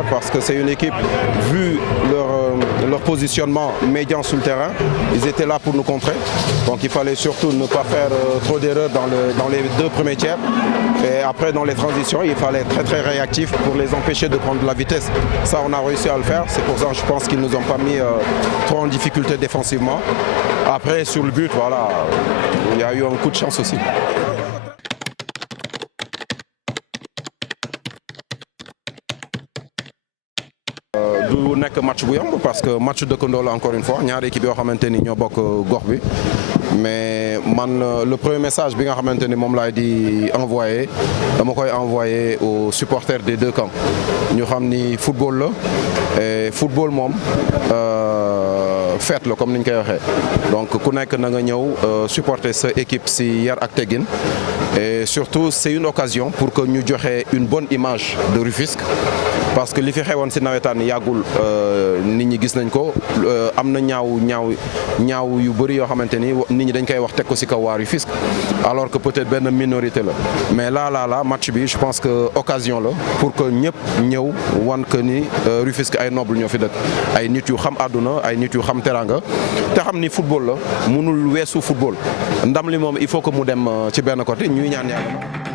joueurs parce que c'est une équipe, vu leur positionnement médian sur le terrain, ils étaient là pour nous contrer. Donc il fallait surtout ne pas faire trop d'erreurs dans les 2 premiers tiers. Et après, dans les transitions, il fallait être très réactif pour les empêcher de prendre de la vitesse. Ça, on a réussi à le faire. C'est pour ça que je pense qu'ils ne nous ont pas mis trop en difficulté défensivement. Après, sur le but, voilà, il y a eu un coup de chance aussi. du nekk match bu yomb parce que match dëkkandoo la encore une fois ñaari équipe yoo xamante ni ñoo bokk gox bi mais man le premier message bi nga xamante ni moom laay di envoyé dama koy envoyé aux supporters des deux camps ñu xam ni football la et football moom fête la comme ni ñu koy waxee donc ku nekk na nga ñëw supporter sa équipe si yar ak teggin et surtout c'est une occasion pour que ñu joxe une bonne image de Rufisque parce que li fi xewoon si nawetaan yàggul nit ñi gis nañ ko am na ñaaw yu bëri yoo xamante ni nit ñi dañ koy wax teg ko si kaw waa Rufisque alors que peut-être benn minorité la mais là match bi je pense que occasion la pour que ñëpp ñëw wan que ni Rufisque ay noble ñoo fi dëkk ay nit yu xam àdduna ay nit yu xam teranga te xam ni football la mënul weesu football ndam li moom il faut que mu dem ci benn côté ñuy ñaan yàlla